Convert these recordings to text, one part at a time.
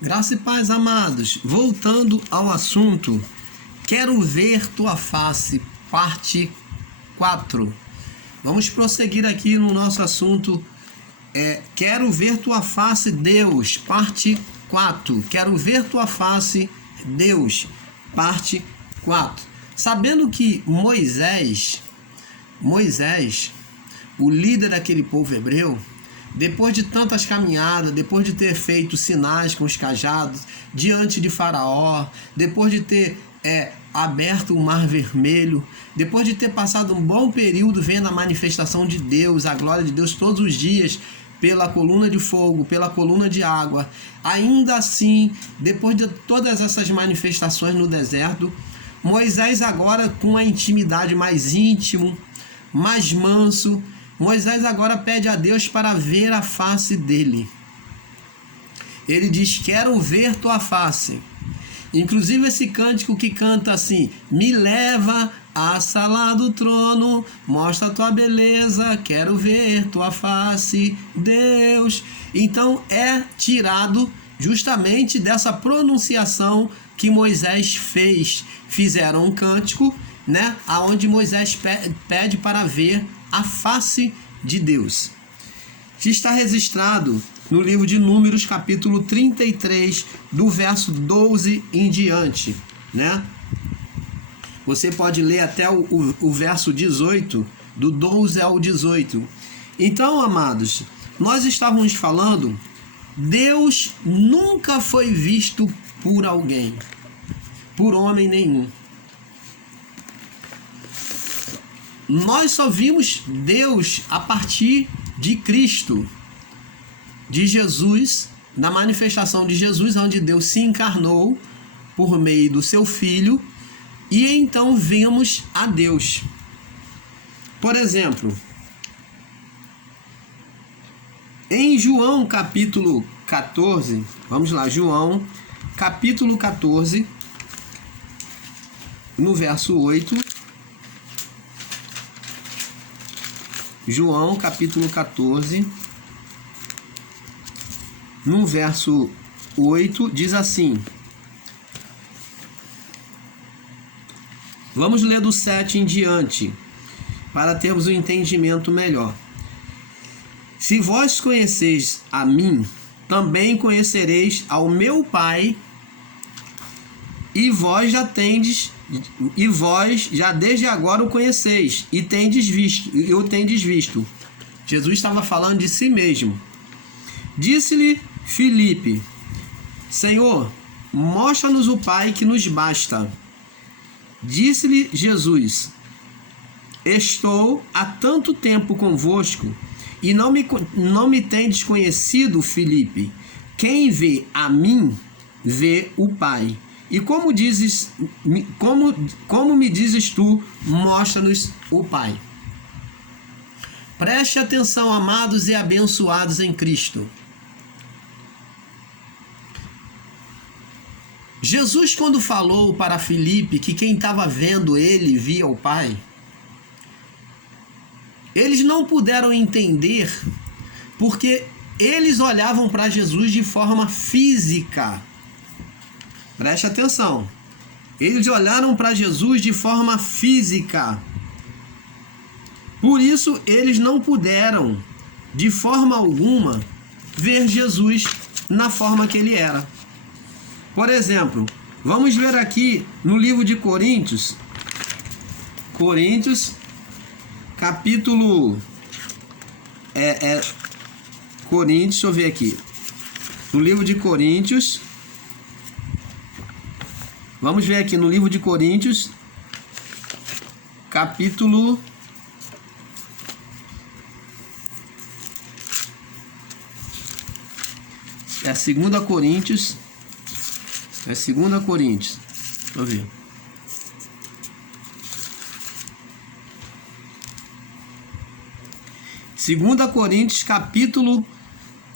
Graça e paz, amados. Voltando ao assunto, quero ver tua face, parte 4. Vamos prosseguir aqui no nosso assunto. Quero ver tua face, Deus, parte 4. Quero ver tua face, Deus, parte 4. Sabendo que Moisés, o líder daquele povo hebreu, depois de tantas caminhadas, depois de ter feito sinais com os cajados diante de Faraó, depois de ter aberto o Mar Vermelho, depois de ter passado um bom período vendo a manifestação de Deus, a glória de Deus todos os dias, pela coluna de fogo, pela coluna de água, ainda assim, depois de todas essas manifestações no deserto, Moisés agora com a intimidade mais íntimo, mais manso, Moisés agora pede a Deus para ver a face dele. Ele diz, quero ver tua face. Inclusive esse cântico que canta assim, me leva à sala do trono, mostra tua beleza, quero ver tua face, Deus. Então é tirado justamente dessa pronunciação que Moisés fez. Fizeram um cântico, aonde Moisés pede para ver a face de Deus. Que está registrado no livro de Números, capítulo 33, do verso 12 em diante, Você pode ler até o verso 18, do 12 ao 18. Então, amados, nós estávamos falando, Deus nunca foi visto por alguém, por homem nenhum. Nós só vimos Deus a partir de Cristo, de Jesus, na manifestação de Jesus, onde Deus se encarnou por meio do seu Filho, e então vimos a Deus. Por exemplo, em João capítulo 14, vamos lá, João capítulo 14, no verso 8, João capítulo 14, no verso 8, diz assim. Vamos ler do 7 em diante, para termos um entendimento melhor. Se vós conheceis a mim, também conhecereis ao meu Pai, e vós já desde agora o conheceis, e o tendes visto. Jesus estava falando de si mesmo. Disse-lhe Filipe, Senhor, mostra-nos o Pai, que nos basta. Disse-lhe Jesus, estou há tanto tempo convosco, e não me tendes conhecido, Filipe. Quem vê a mim, vê o Pai. E como me dizes tu, mostra-nos o Pai. Preste atenção, amados e abençoados em Cristo. Jesus, quando falou para Filipe que quem estava vendo ele via o Pai, eles não puderam entender, porque eles olhavam para Jesus de forma física. Preste atenção. Eles olharam para Jesus de forma física. Por isso, eles não puderam, de forma alguma, ver Jesus na forma que ele era. Por exemplo, vamos ver aqui no livro de Coríntios, capítulo... Coríntios, deixa eu ver aqui. No livro de Coríntios... Vamos ver aqui no livro de Coríntios, capítulo... É 2 Coríntios. Deixa eu ver. Segunda Coríntios, capítulo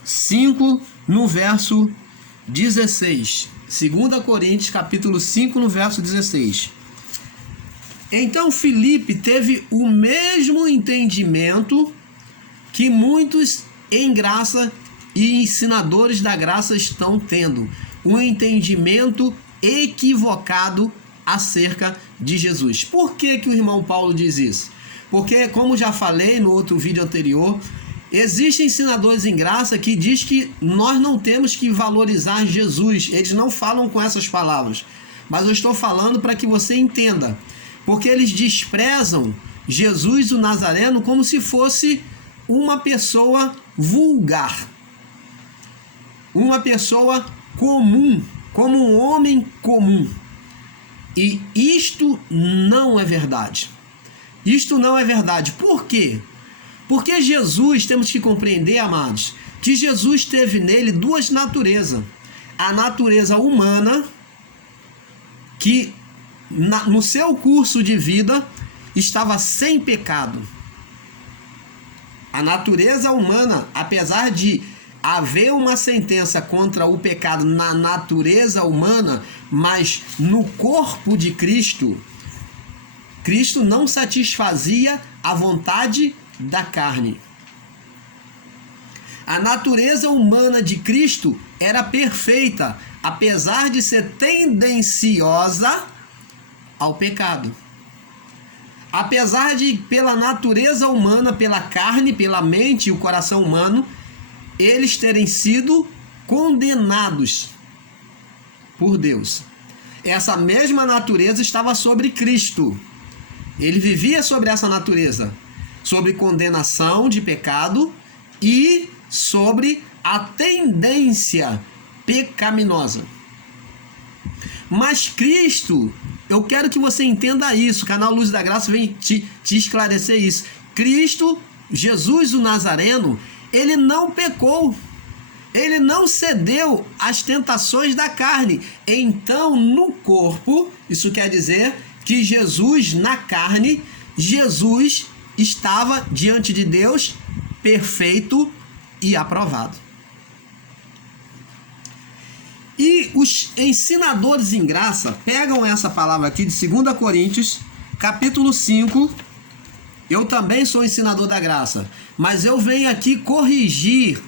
5, no verso 16. 2 Coríntios, capítulo 5, no verso 16. Então Filipe teve o mesmo entendimento que muitos em graça e ensinadores da graça estão tendo. um entendimento equivocado acerca de Jesus. Por que que o irmão Paulo diz isso? Porque, como já falei no outro vídeo anterior, existem ensinadores em graça que diz que nós não temos que valorizar Jesus. Eles não falam com essas palavras, mas eu estou falando para que você entenda, porque eles desprezam Jesus o Nazareno como se fosse uma pessoa vulgar, uma pessoa comum, como um homem comum. E isto não é verdade. Isto não é verdade. Por quê? Porque Jesus, temos que compreender, amados, que Jesus teve nele duas naturezas. A natureza humana, que no seu curso de vida estava sem pecado. A natureza humana, apesar de haver uma sentença contra o pecado na natureza humana, mas no corpo de Cristo, Cristo não satisfazia a vontade da carne. A natureza humana de Cristo era perfeita, apesar de ser tendenciosa ao pecado. Apesar de, pela natureza humana, pela carne, pela mente e o coração humano, eles terem sido condenados por Deus. Essa mesma natureza estava sobre Cristo. Ele vivia sobre essa natureza, sobre condenação de pecado e sobre a tendência pecaminosa. Mas Cristo, eu quero que você entenda isso, o canal Luz da Graça vem te esclarecer isso. Cristo, Jesus o Nazareno, ele não pecou, ele não cedeu às tentações da carne. Então, no corpo, isso quer dizer que Jesus, na carne, Jesus estava diante de Deus perfeito e aprovado. E os ensinadores em graça pegam essa palavra aqui de 2 Coríntios, capítulo 5. Eu também sou ensinador da graça, mas eu venho aqui corrigir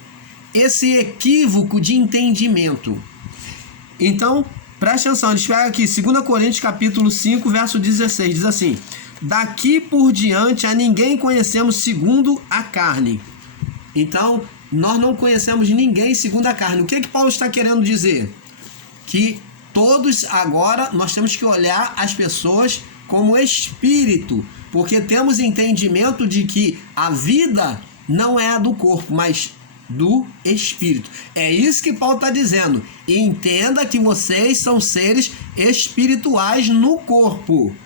esse equívoco de entendimento. Então, preste atenção, eles pegam aqui 2 Coríntios, capítulo 5, verso 16, diz assim: daqui por diante a ninguém conhecemos segundo a carne. Então, nós não conhecemos ninguém segundo a carne. O que Paulo está querendo dizer? Que todos agora nós temos que olhar as pessoas como espírito, porque temos entendimento de que a vida não é a do corpo, mas do espírito. É isso que Paulo está dizendo. Entenda que vocês são seres espirituais no corpo.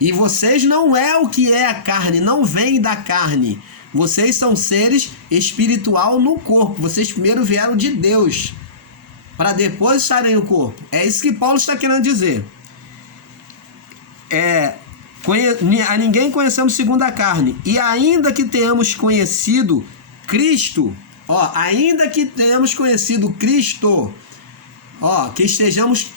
E vocês não é o que é a carne, não vem da carne. Vocês são seres espiritual no corpo. Vocês primeiro vieram de Deus, para depois estarem no corpo. É isso que Paulo está querendo dizer. A ninguém conhecemos segundo a carne. E ainda que tenhamos conhecido Cristo, ainda que tenhamos conhecido Cristo, que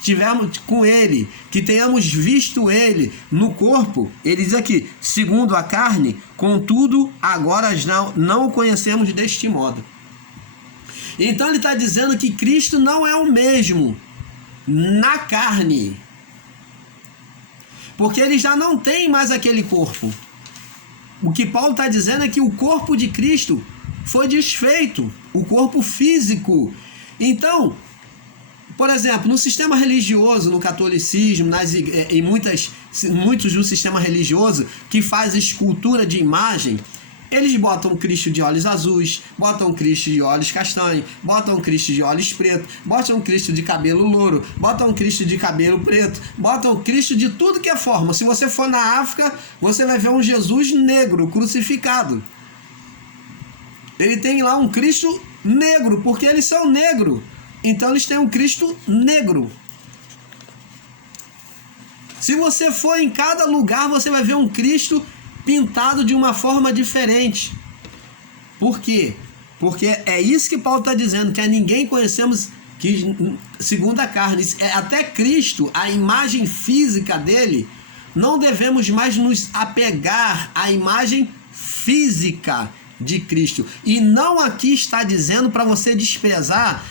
tivemos com Ele, que tenhamos visto Ele no corpo, ele diz aqui, segundo a carne, contudo, agora não o conhecemos deste modo. Então ele está dizendo que Cristo não é o mesmo na carne, porque ele já não tem mais aquele corpo. O que Paulo está dizendo é que o corpo de Cristo foi desfeito, o corpo físico. Então, por exemplo, no sistema religioso, no catolicismo, em muitos do sistema religioso que faz escultura de imagem, eles botam Cristo de olhos azuis, botam Cristo de olhos castanhos, botam Cristo de olhos pretos, botam Cristo de cabelo louro, botam Cristo de cabelo preto, botam Cristo de tudo que é forma. Se você for na África, você vai ver um Jesus negro, crucificado. Ele tem lá um Cristo negro, porque eles são negros. Então eles têm um Cristo negro. Se você for em cada lugar, você vai ver um Cristo pintado de uma forma diferente. Por quê? Porque é isso que Paulo está dizendo, que a ninguém conhecemos que, segundo a carne. Até Cristo, a imagem física dele, não devemos mais nos apegar à imagem física de Cristo. E não aqui está dizendo para você desprezar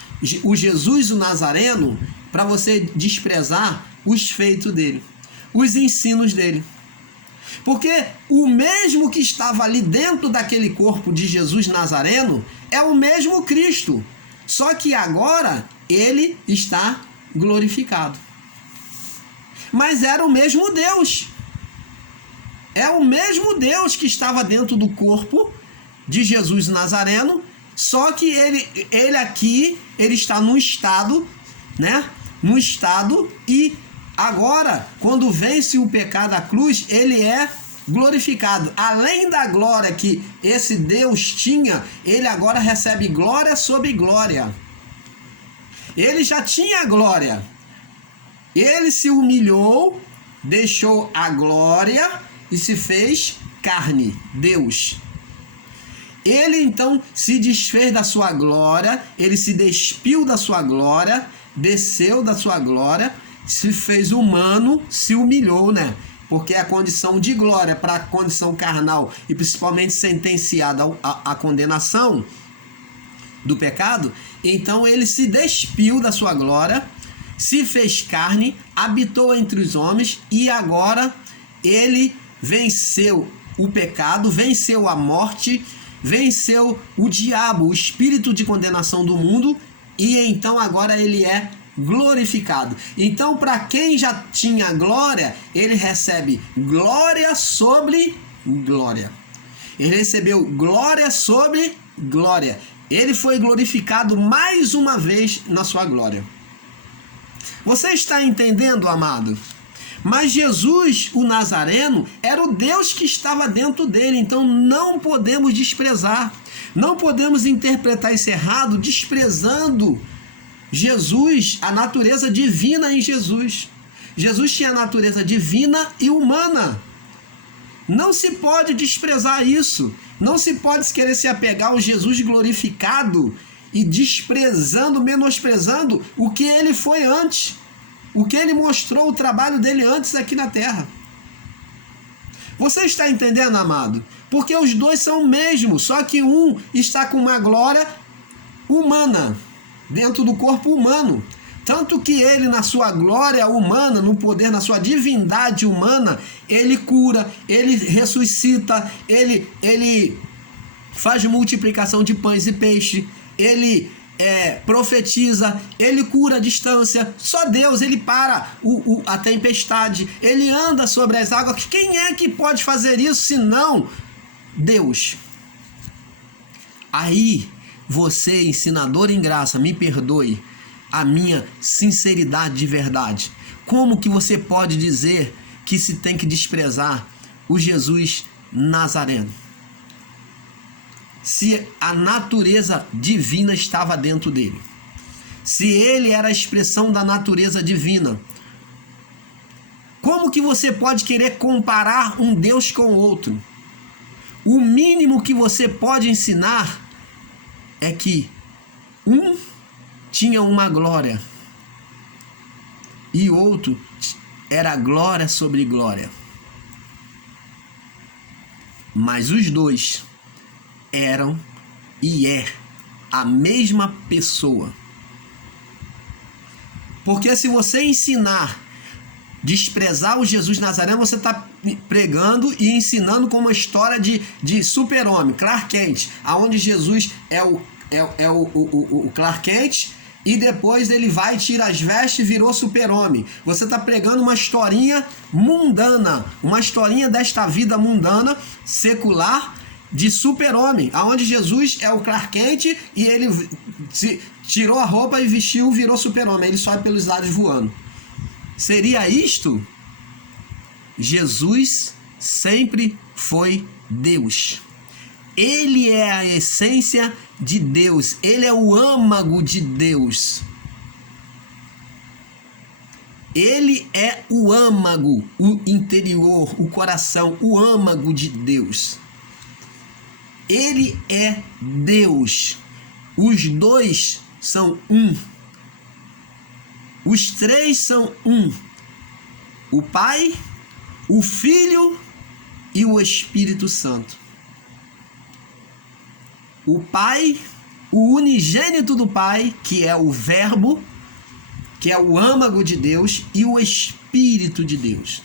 o Jesus o Nazareno para você desprezar os feitos dele, os ensinos dele. Porque o mesmo que estava ali dentro daquele corpo de Jesus Nazareno é o mesmo Cristo. Só que agora ele está glorificado. Mas era o mesmo Deus. É o mesmo Deus que estava dentro do corpo de Jesus Nazareno, só que ele aqui, ele está no estado, né? No estado, e agora, quando vence o pecado à cruz, ele é glorificado. Além da glória que esse Deus tinha, ele agora recebe glória sobre glória. Ele já tinha glória. Ele se humilhou, deixou a glória e se fez carne, Deus. Ele então se desfez da sua glória, ele se despiu da sua glória, desceu da sua glória, se fez humano, se humilhou, né? Porque a condição de glória para a condição carnal e principalmente sentenciada à condenação do pecado, então ele se despiu da sua glória, se fez carne, habitou entre os homens e agora ele venceu o pecado, venceu a morte, venceu o diabo, o espírito de condenação do mundo, e então agora ele é glorificado. Então, para quem já tinha glória, ele recebe glória sobre glória. Ele recebeu glória sobre glória. Ele foi glorificado mais uma vez na sua glória. Você está entendendo, amado? Mas Jesus, o Nazareno, era o Deus que estava dentro dele, então não podemos desprezar, não podemos interpretar isso errado, desprezando Jesus, a natureza divina em Jesus. Jesus tinha a natureza divina e humana. Não se pode desprezar isso, não se pode querer se apegar ao Jesus glorificado e desprezando, menosprezando o que ele foi antes. O que ele mostrou, o trabalho dele antes aqui na terra. Você está entendendo, amado? Porque os dois são o mesmo, só que um está com uma glória humana, dentro do corpo humano. Tanto que ele, na sua glória humana, no poder, na sua divindade humana, ele cura, ele ressuscita, ele faz multiplicação de pães e peixe, ele profetiza, ele cura a distância. Só Deus, ele para a tempestade, ele anda sobre as águas. Quem é que pode fazer isso senão Deus? Aí você, ensinador em graça, me perdoe a minha sinceridade de verdade. Como que você pode dizer que se tem que desprezar o Jesus Nazareno? Se a natureza divina estava dentro dele, se ele era a expressão da natureza divina, como que você pode querer comparar um Deus com outro? O mínimo que você pode ensinar é que um tinha uma glória e outro era glória sobre glória. Mas os dois eram e é a mesma pessoa. Porque se você ensinar, desprezar o Jesus Nazareno, você está pregando e ensinando com uma história de super-homem, Clark Kent, aonde Jesus é o Clark Kent e depois ele vai, tira as vestes e virou super-homem. Você está pregando uma historinha mundana, uma historinha desta vida mundana, secular, de super-homem, aonde Jesus é o Clark Kent e ele tirou a roupa e vestiu, virou super-homem, ele sobe pelos ares voando. Seria isto? Jesus sempre foi Deus. Ele é a essência de Deus, ele é o âmago de Deus. Ele é o âmago, o interior, o coração, o âmago de Deus. Ele é Deus. Os dois são um. Os três são um. O Pai, o Filho e o Espírito Santo. O Pai, o unigênito do Pai, que é o Verbo, que é o âmago de Deus, e o Espírito de Deus.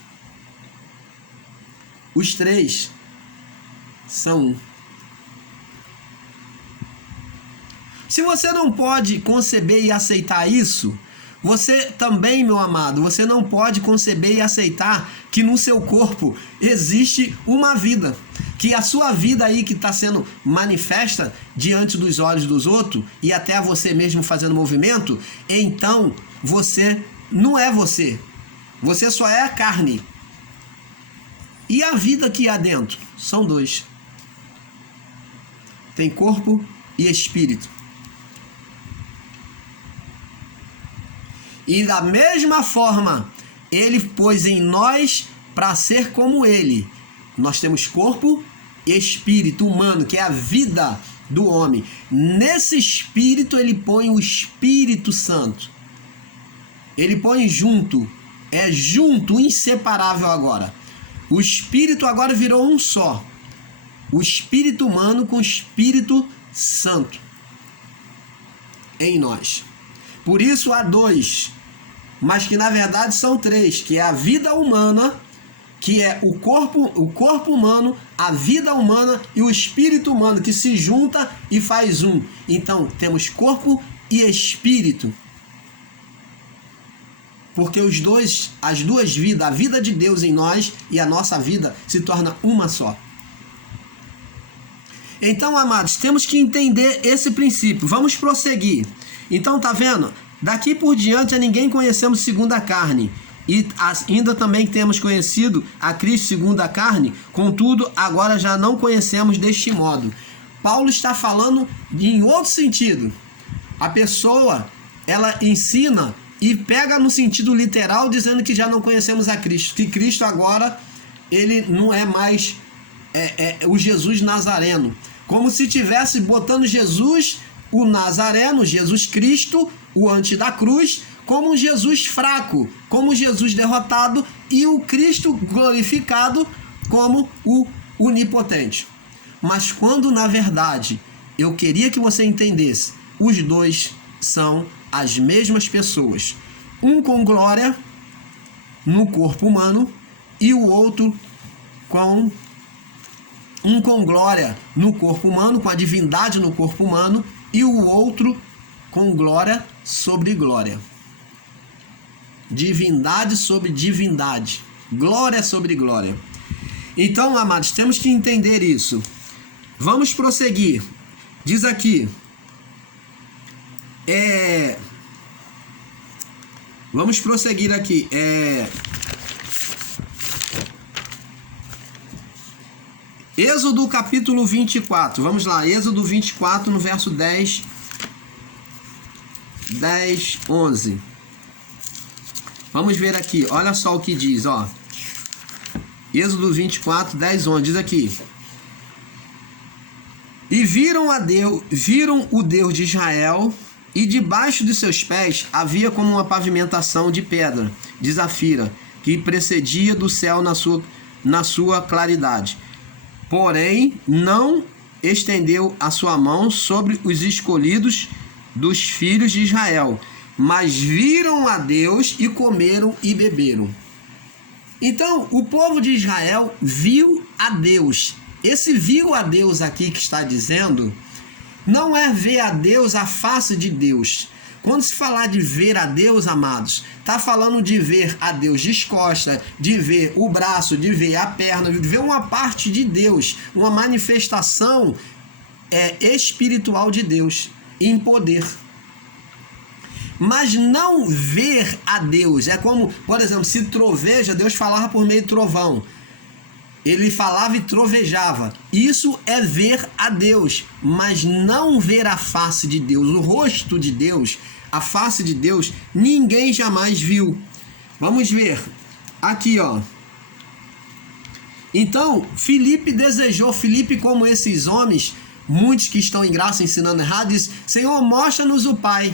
Os três são um. Se você não pode conceber e aceitar isso, você também, meu amado, você não pode conceber e aceitar que no seu corpo existe uma vida. Que a sua vida aí que está sendo manifesta diante dos olhos dos outros e até você mesmo fazendo movimento, então você não é você. Você só é a carne. E a vida que há dentro? São dois. Tem corpo e espírito. E da mesma forma, ele pôs em nós para ser como ele. Nós temos corpo e espírito humano, que é a vida do homem. Nesse espírito ele põe o Espírito Santo. Ele põe junto, é junto, inseparável agora. O espírito agora virou um só. O espírito humano com o Espírito Santo em nós. Por isso há dois, mas que na verdade são três, que é a vida humana, que é o corpo humano, a vida humana e o espírito humano, que se junta e faz um. Então, temos corpo e espírito. Porque as duas vidas, a vida de Deus em nós e a nossa vida, se torna uma só. Então, amados, temos que entender esse princípio. Vamos prosseguir. Então, tá vendo? Daqui por diante a ninguém conhecemos segundo a carne. E ainda também temos conhecido a Cristo segundo a carne, contudo, agora já não conhecemos deste modo. Paulo está falando em outro sentido. A pessoa, ela ensina e pega no sentido literal, dizendo que já não conhecemos a Cristo. Que Cristo agora, ele não é mais o Jesus Nazareno. Como se estivesse botando Jesus, o Nazareno, Jesus Cristo, o antes da cruz, como um Jesus fraco, como um Jesus derrotado, e o Cristo glorificado como o onipotente. Mas quando, na verdade, eu queria que você entendesse, os dois são as mesmas pessoas. Um com glória no corpo humano e o outro com glória no corpo humano, com a divindade no corpo humano, e o outro com glória sobre glória. Divindade sobre divindade. Glória sobre glória. Então, amados, temos que entender isso. Vamos prosseguir. Diz aqui. Vamos prosseguir aqui. Êxodo capítulo 24. Vamos lá. Êxodo 24, no verso 10, 11. Vamos ver aqui, olha só o que diz, ó. Êxodo 24, 10, 11, diz aqui. E viram o Deus de Israel, e debaixo de seus pés havia como uma pavimentação de pedra de zafira, que precedia do céu na sua claridade. Porém, não estendeu a sua mão sobre os escolhidos dos filhos de Israel, mas viram a Deus e comeram e beberam. Então, o povo de Israel viu a Deus. Esse viu a Deus aqui que está dizendo, não é ver a Deus, a face de Deus. Quando se falar de ver a Deus, amados, está falando de ver a Deus descosta, de ver o braço, de ver a perna, de ver uma parte de Deus, uma manifestação espiritual de Deus em poder. Mas não ver a Deus. É como, por exemplo, se troveja, Deus falava por meio de trovão. Ele falava e trovejava. Isso é ver a Deus, mas não ver a face de Deus, o rosto de Deus, a face de Deus, ninguém jamais viu. Vamos ver. Aqui, ó. Então, Filipe desejou, como esses homens, muitos que estão em graça ensinando errado, diz: Senhor, mostra-nos o Pai.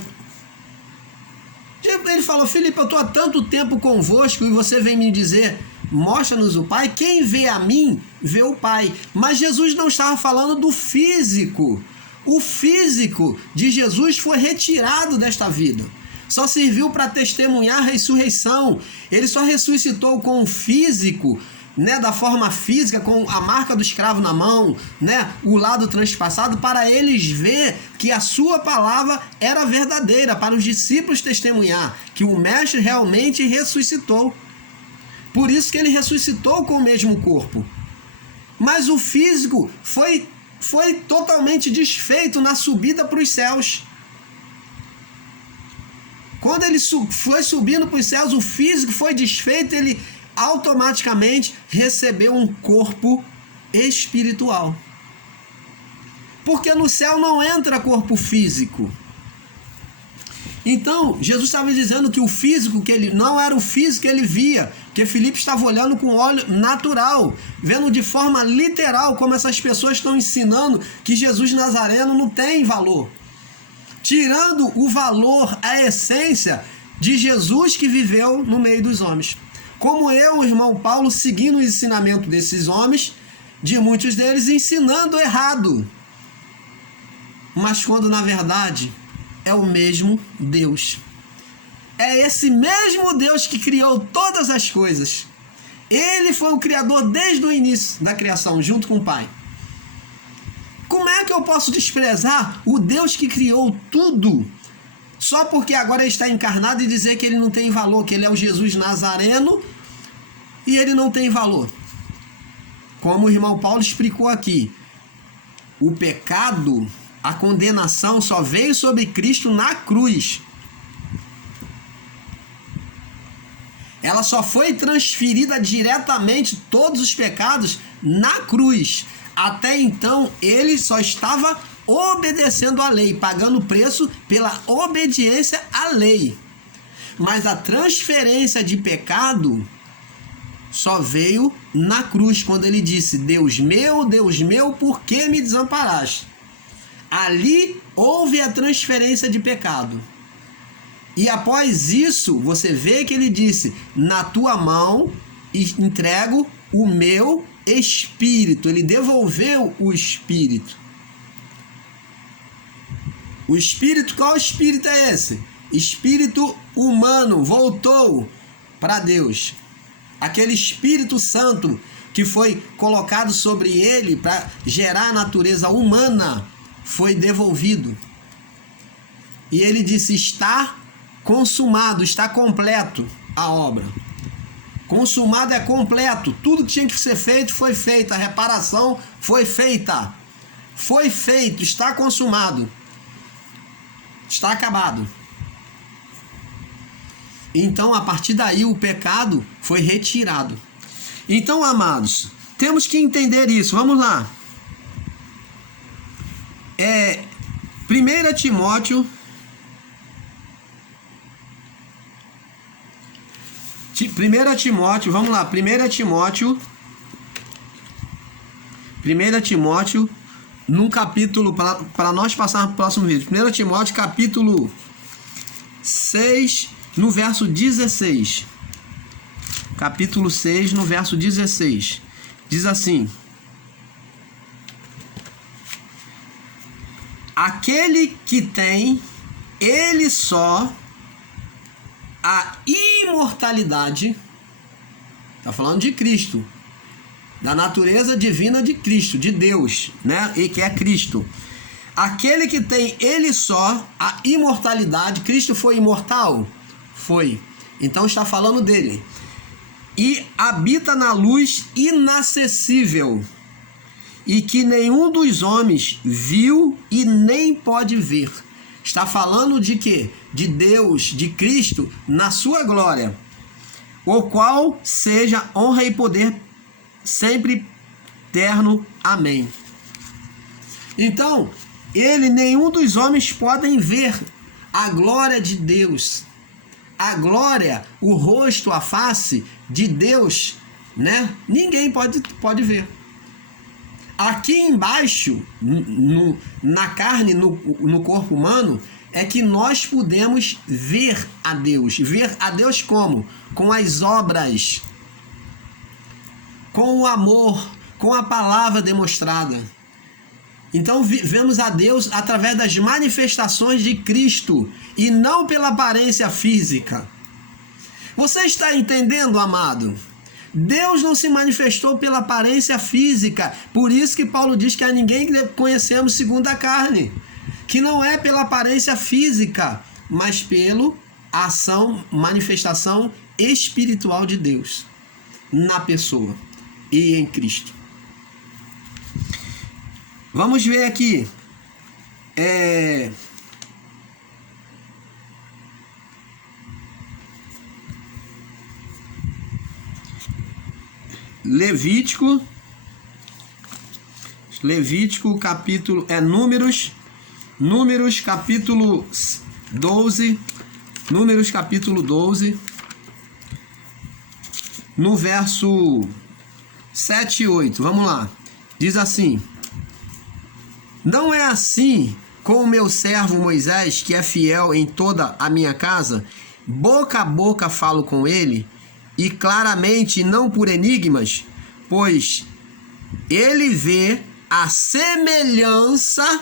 Ele falou: Filipe, eu estou há tanto tempo convosco e você vem me dizer, mostra-nos o Pai. Quem vê a mim, vê o Pai. Mas Jesus não estava falando do físico. O físico de Jesus foi retirado desta vida. Só serviu para testemunhar a ressurreição. Ele só ressuscitou com o físico, né, da forma física, com a marca do escravo na mão, né, o lado transpassado, para eles ver que a sua palavra era verdadeira, para os discípulos testemunhar que o mestre realmente ressuscitou. Por isso que ele ressuscitou com o mesmo corpo. Mas o físico foi totalmente desfeito na subida para os céus. Quando ele foi subindo para os céus, o físico foi desfeito, ele automaticamente recebeu um corpo espiritual. Porque no céu não entra corpo físico. Então, Jesus estava dizendo que o físico, que ele não era o físico que ele via, porque Filipe estava olhando com olho natural, vendo de forma literal como essas pessoas estão ensinando que Jesus Nazareno não tem valor. Tirando o valor, a essência de Jesus que viveu no meio dos homens. Como eu, o irmão Paulo, seguindo o ensinamento desses homens, de muitos deles ensinando errado. Mas quando na verdade é o mesmo Deus. É esse mesmo Deus que criou todas as coisas. Ele foi o Criador desde o início da criação, junto com o Pai. Como é que eu posso desprezar o Deus que criou tudo, só porque agora ele está encarnado, e dizer que ele não tem valor, que ele é o Jesus Nazareno e ele não tem valor? Como o irmão Paulo explicou aqui, o pecado, a condenação só veio sobre Cristo na cruz. Ela só foi transferida diretamente, todos os pecados, na cruz. Até então, ele só estava obedecendo à lei, pagando preço pela obediência à lei. Mas a transferência de pecado só veio na cruz, quando ele disse: Deus meu, por que me desamparaste? Ali houve a transferência de pecado. E após isso, você vê que ele disse: na tua mão entrego o meu espírito. Ele devolveu o espírito. O espírito, qual espírito é esse? Espírito humano, voltou para Deus. Aquele Espírito Santo que foi colocado sobre ele para gerar a natureza humana foi devolvido. E ele disse: está consumado, está completo a obra. Consumado é completo. Tudo que tinha que ser feito foi feito. A reparação foi feita. Foi feito, está consumado. Está acabado. Então, a partir daí, o pecado foi retirado. Então, amados, temos que entender isso. Vamos lá. 1 Timóteo. 1 Timóteo, vamos lá. 1 Timóteo, num capítulo, para nós passarmos para o próximo vídeo. 1 Timóteo, capítulo 6, no verso 16. Capítulo 6, no verso 16. Diz assim: aquele que tem, ele só, a imortalidade, está falando de Cristo, da natureza divina de Cristo, de Deus, né? E que é Cristo. Aquele que tem, ele só, a imortalidade. Cristo foi imortal? Foi. Então está falando dele. E habita na luz inacessível, e que nenhum dos homens viu e nem pode ver. Está falando de quê? De Deus, de Cristo, na sua glória, o qual seja honra e poder sempre eterno. Amém. Então, nenhum dos homens podem ver a glória de Deus. A glória, o rosto, a face de Deus, né? Ninguém pode ver. Aqui embaixo, na carne, no corpo humano, é que nós podemos ver a Deus. Ver a Deus como? Com as obras, com o amor, com a palavra demonstrada. Então vemos a Deus através das manifestações de Cristo e não pela aparência física. Você está entendendo, amado? Deus não se manifestou pela aparência física. Por isso que Paulo diz que a ninguém conhecemos segundo a carne. Que não é pela aparência física, mas pela ação, manifestação espiritual de Deus na pessoa e em Cristo. Vamos ver aqui. Levítico capítulo, Números capítulo 12, Números capítulo 12, no verso 7 e 8, vamos lá, diz assim: não é assim com o meu servo Moisés, que é fiel em toda a minha casa, boca a boca falo com ele, e claramente, não por enigmas, pois ele vê a semelhança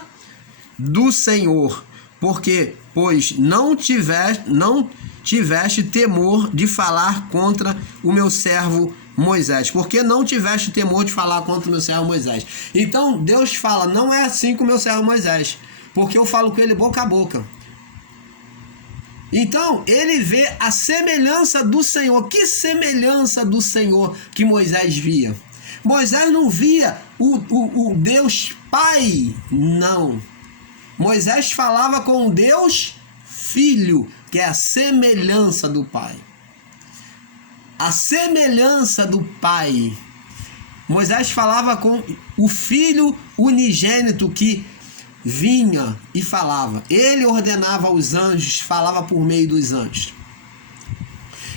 do Senhor, pois não tiveste temor de falar contra o meu servo Moisés. Porque não tiveste temor de falar contra o meu servo Moisés. Então Deus fala, não é assim com o meu servo Moisés, porque eu falo com ele boca a boca. Então, ele vê a semelhança do Senhor. Que semelhança do Senhor que Moisés via? Moisés não via o Deus Pai, não. Moisés falava com o Deus Filho, que é a semelhança do Pai. A semelhança do Pai. Moisés falava com o Filho unigênito que vinha e falava. Ele ordenava aos anjos, falava por meio dos anjos.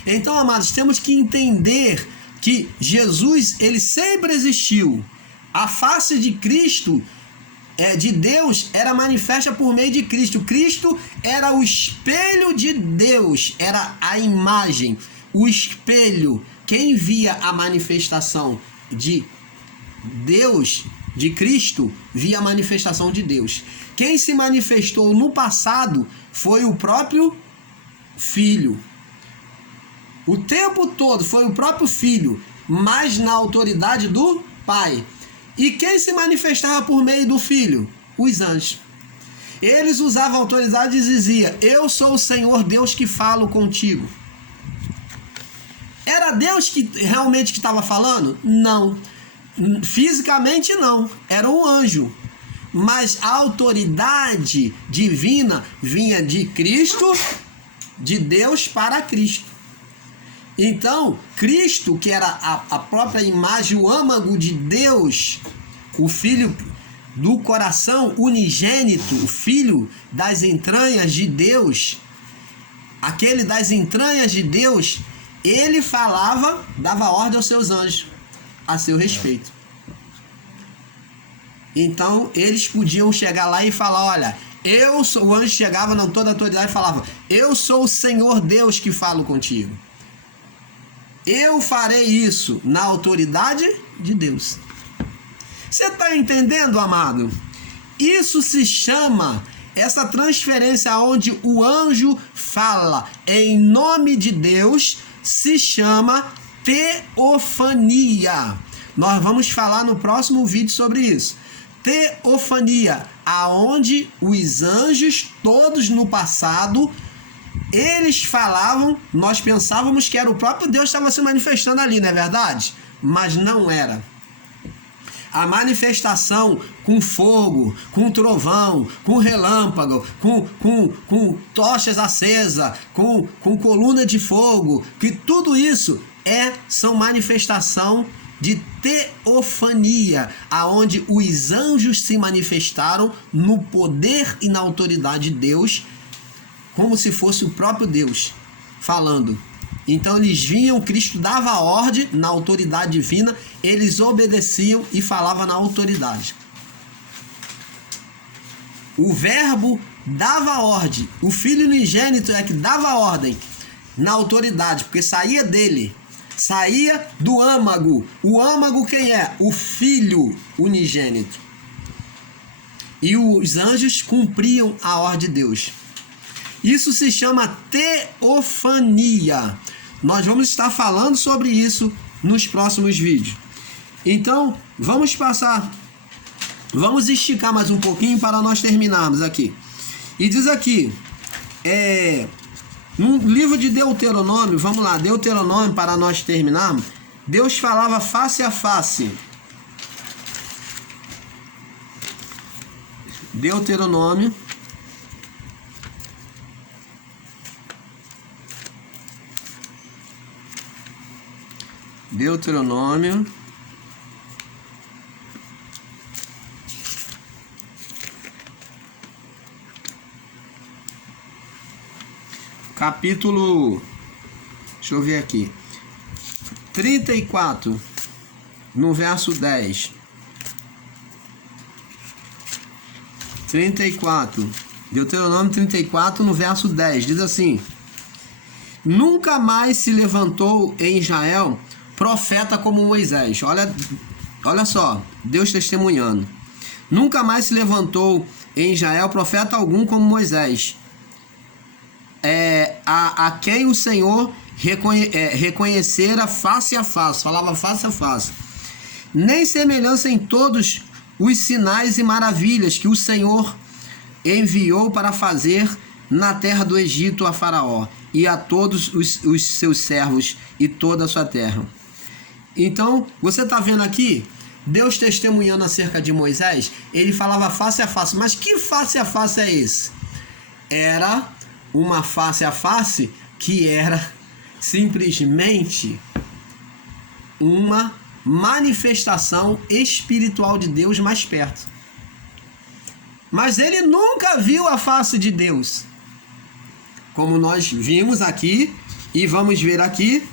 Então, amados, temos que entender que Jesus, ele sempre existiu. A face de Cristo, de Deus, era manifesta por meio de Cristo. Cristo era o espelho de Deus, era a imagem, o espelho. Quem via a manifestação de Deus, de Cristo, via a manifestação de Deus. Quem se manifestou no passado foi o próprio Filho. O tempo todo foi o próprio Filho, mas na autoridade do Pai. E quem se manifestava por meio do Filho? Os anjos. Eles usavam a autoridade e diziam: eu sou o Senhor Deus que falo contigo. Era Deus que realmente que estava falando? Não. Fisicamente não. Era um anjo. Mas a autoridade divina vinha de Cristo, de Deus para Cristo. Então, Cristo, que era a própria imagem, o âmago de Deus, o Filho do coração unigênito, o Filho das entranhas de Deus, aquele das entranhas de Deus, ele falava, dava ordem aos seus anjos a seu respeito. Então, eles podiam chegar lá e falar: olha, o anjo chegava, não, toda a autoridade, falava: eu sou o Senhor Deus que falo contigo. Eu farei isso na autoridade de Deus. Você está entendendo, amado? Isso se chama, essa transferência onde o anjo fala em nome de Deus, se chama teofania. Nós vamos falar no próximo vídeo sobre isso. Teofania, aonde os anjos, todos no passado, eles falavam, nós pensávamos que era o próprio Deus que estava se manifestando ali, não é verdade? Mas não era. A manifestação com fogo, com trovão, com relâmpago, com tochas acesas, com coluna de fogo, que tudo isso são manifestação de teofania, aonde os anjos se manifestaram no poder e na autoridade de Deus, como se fosse o próprio Deus falando. Então eles vinham, Cristo dava ordem na autoridade divina, eles obedeciam e falavam na autoridade. O Verbo dava ordem, o Filho unigênito é que dava ordem na autoridade, porque saía dele, saía do âmago. O âmago quem é? O Filho unigênito. e os anjos cumpriam a ordem de Deus. Isso se chama teofania. Nós vamos estar falando sobre isso nos próximos vídeos. Então, vamos esticar mais um pouquinho para nós terminarmos aqui. E diz aqui, no livro de Deuteronômio, vamos lá, Deuteronômio, para nós terminarmos, Deus falava face a face. Deuteronômio. Capítulo, deixa eu ver aqui, 34, no verso 10. 34, Deuteronômio 34, no verso 10, diz assim: nunca mais se levantou em Israel profeta como Moisés. Olha só, Deus testemunhando. Nunca mais se levantou em Israel profeta algum como Moisés, a quem o Senhor reconhecera face a face, falava face a face. Nem semelhança em todos os sinais e maravilhas que o Senhor enviou para fazer na terra do Egito a Faraó e a todos os seus servos e toda a sua terra. Então, você está vendo aqui, Deus testemunhando acerca de Moisés, ele falava face a face. Mas que face a face é esse? Era uma face a face que era simplesmente uma manifestação espiritual de Deus mais perto. Mas ele nunca viu a face de Deus, como nós vimos aqui e vamos ver aqui.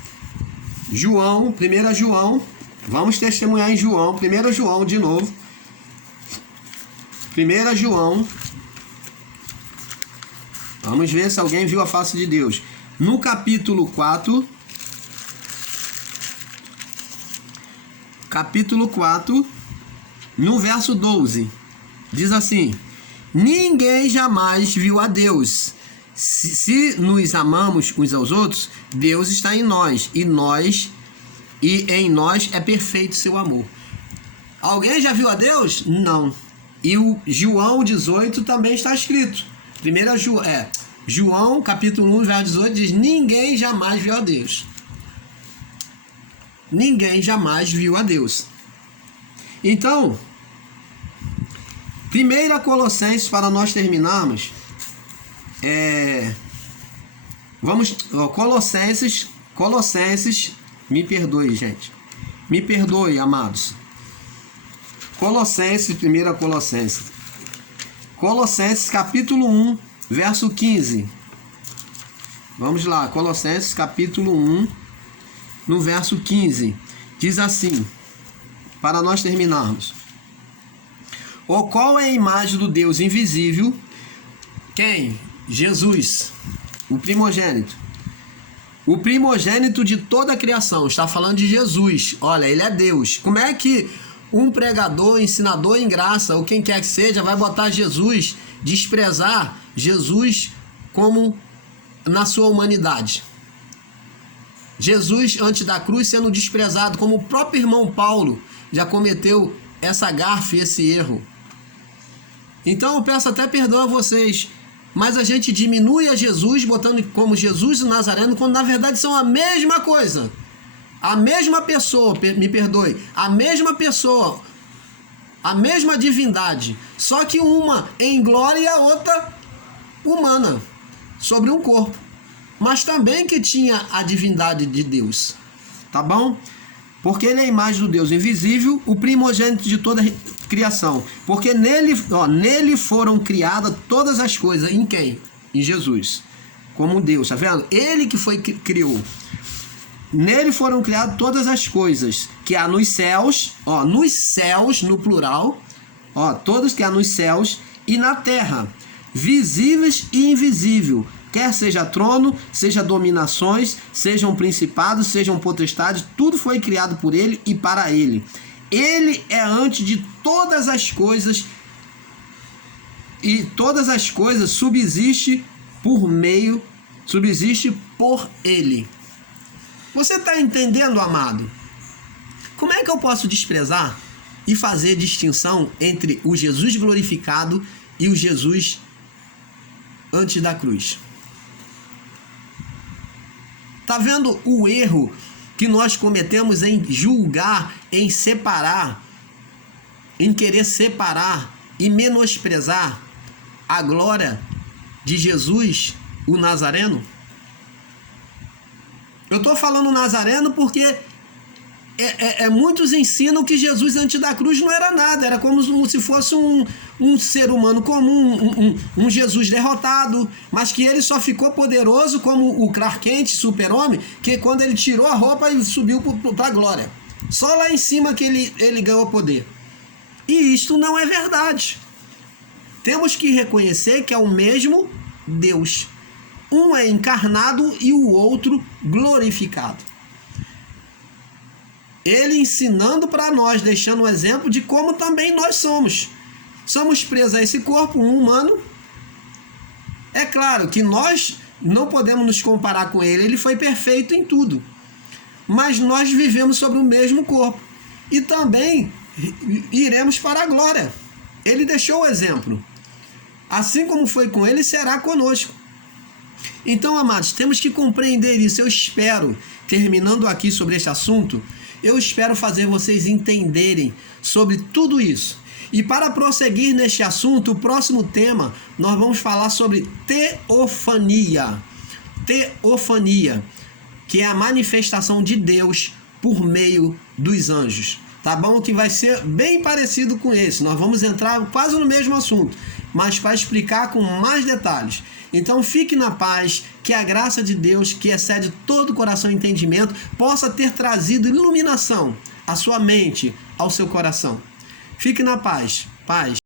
João, 1 João, vamos testemunhar em João, 1 João de novo. 1 João, vamos ver se alguém viu a face de Deus. No capítulo 4, no verso 12, diz assim: ninguém jamais viu a Deus. Se nos amamos uns aos outros, Deus está em nós e em nós é perfeito seu amor. Alguém já viu a Deus? Não. E o João 18 também está escrito. João capítulo 1, verso 18 diz: ninguém jamais viu a Deus. Ninguém jamais viu a Deus. Então, 1 Colossenses, para nós terminarmos, Colossenses, me perdoe, gente. Me perdoe, amados. Colossenses, 1 Colossenses. Colossenses, capítulo 1, verso 15. Vamos lá, Colossenses, capítulo 1, no verso 15. Diz assim, para nós terminarmos: o qual é a imagem do Deus invisível? Quem? Jesus, o primogênito. O primogênito de toda a criação. Está falando de Jesus. Olha, ele é Deus. Como é que um pregador, ensinador em graça, ou quem quer que seja, vai botar Jesus, desprezar Jesus como na sua humanidade? Jesus, antes da cruz, sendo desprezado, como o próprio irmão Paulo já cometeu essa gafe, esse erro. Então eu peço até perdão a vocês, mas a gente diminui a Jesus, botando como Jesus o Nazareno, quando na verdade são a mesma coisa. A mesma pessoa, me perdoe, a mesma pessoa, a mesma divindade, só que uma em glória e a outra humana, sobre um corpo, mas também que tinha a divindade de Deus, tá bom? Porque ele é a imagem do Deus invisível, o primogênito de toda a criação. Porque nele foram criadas todas as coisas. Em quem? Em Jesus. Como Deus, tá vendo? Ele que criou. Nele foram criadas todas as coisas que há nos céus, nos céus, no plural, todos que há nos céus e na terra, visíveis e invisíveis, quer seja trono, seja dominações, sejam principados, sejam potestades, tudo foi criado por ele e para ele. Ele é antes de todas as coisas e todas as coisas subsistem por Ele. Você está entendendo, amado? Como é que eu posso desprezar e fazer distinção entre o Jesus glorificado e o Jesus antes da cruz? Tá vendo o erro que nós cometemos em julgar, em separar, em querer separar e menosprezar a glória de Jesus, o Nazareno? Eu estou falando Nazareno porque muitos ensinam que Jesus antes da cruz não era nada, era como se fosse um ser humano comum, um Jesus derrotado, mas que ele só ficou poderoso como o Clark Kent, super-homem, que quando ele tirou a roupa e subiu para a glória. Só lá em cima que ele ganhou poder. E isto não é verdade. Temos que reconhecer que é o mesmo Deus. Um é encarnado e o outro glorificado. Ele ensinando para nós, deixando um exemplo de como também nós somos. Somos presos a esse corpo, um humano. É claro que nós não podemos nos comparar com ele, ele foi perfeito em tudo. Mas nós vivemos sobre o mesmo corpo. E também iremos para a glória. Ele deixou o exemplo. Assim como foi com ele, será conosco. Então, amados, temos que compreender isso. Eu espero, terminando aqui sobre este assunto, eu espero fazer vocês entenderem sobre tudo isso. E para prosseguir neste assunto, o próximo tema, nós vamos falar sobre teofania. Teofania, que é a manifestação de Deus por meio dos anjos. Tá bom? Que vai ser bem parecido com esse. Nós vamos entrar quase no mesmo assunto, mas para explicar com mais detalhes. Então fique na paz, que a graça de Deus, que excede todo o coração e entendimento, possa ter trazido iluminação à sua mente, ao seu coração. Fique na paz. Paz.